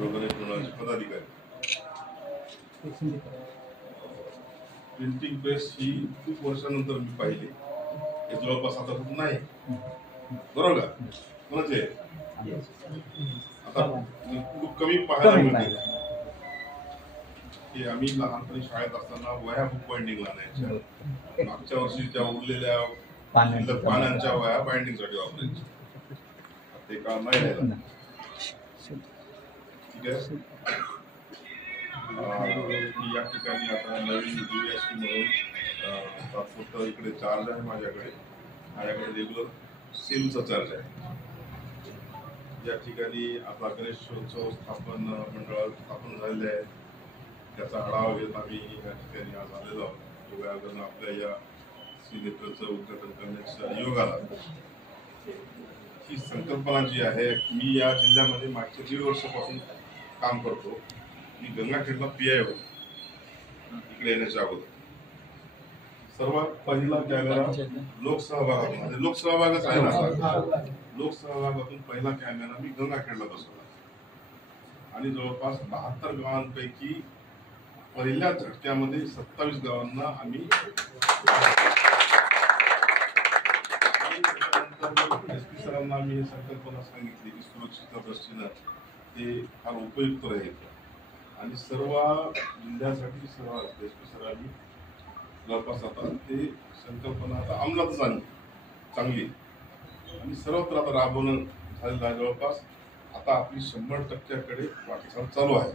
पदाधिकारी printing press ही खूप वर्षानंतर मी पाहिली. हे जवळपास आता खूप नाही, बरोबर का? कोणाचे आता खूप कमी पाहायला मिळते. की आम्ही लहानपणी शाळेत असताना वह्या बुक बाइंडिंगला आणायच्या. मागच्या वर्षी त्या उरलेल्या पानांच्या वह्या बाइंडिंगसाठी वापरायच्या. ते काळ नाही राहिलं. ठीक आहे. या ठिकाणी आता नवीन DSP म्हणून तात्पुरतं इकडे चार्ज आहे माझ्याकडे रेग्युलर सेलचा चार्ज आहे. या ठिकाणी आता गणेशोत्सव स्थापन मंडळ स्थापन झालेले आहे. त्याचा आढावा घेत आम्ही या ठिकाणी आज आलेलो आहोत. योगायोगानं आपल्या या श्रीनेत्रचं उद्घाटन करण्याच्या योगाला ही संकल्पना जी आहे, मी या जिल्ह्यामध्ये मागच्या 1.5 वर्षापासून काम करतो. मी गंगाखेडला PI होतो इकडे येण्याच्या अगोदर. सर्वात पहिला कॅमेरा लोकसहभागातून, म्हणजे लोकसहभागच आहे ना, लोकसहभागातून पहिला कॅमेरा मी गंगाखेडला बसवला आणि जवळपास 72 गावांपैकी पहिल्या झटक्यामध्ये 27 गावांना आम्ही SP सरांना आम्ही ही संकल्पना सांगितली की सुरक्षेच्या दृष्टीनं ते फार उपयुक्त राहील आणि सर्व जिल्ह्यासाठी सर्व SP सरांनी जवळपास आता ते संकल्पना आता अंमलातच आणली चांगली आणि सर्वत्र आता राबवणं झालेलं आहे. जवळपास आता आपली 100% वाटचाल चालू आहे.